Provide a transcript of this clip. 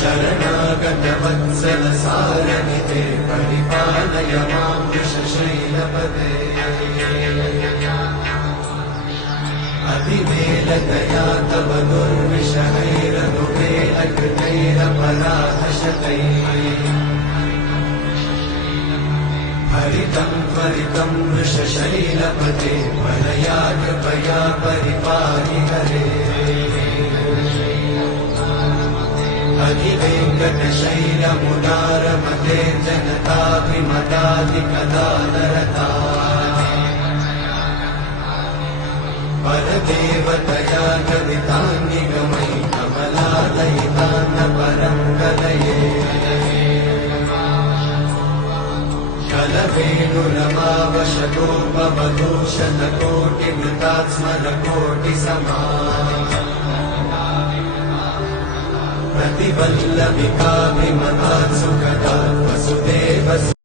शरणागतवत्सल सारनिते परिपालय मां वृषशैलपते अतिवेलतया तव दुर्विषहैरनुवेलकृतैरपराधशतैः हरितं त्वरितं वृषशैलपते परया कृपया परिपाहि हरे अधिवेङ्कटशैलमुदारमते जनताभिमताधिकदानरता परदेवतया गदितान्निगमयि कमलालयितान्न परं गदये कलवेणुरमावशतोपवधूशतकोटिवृतात्स्मरकोटिसमा प्रतिवल्लभिकाभिमत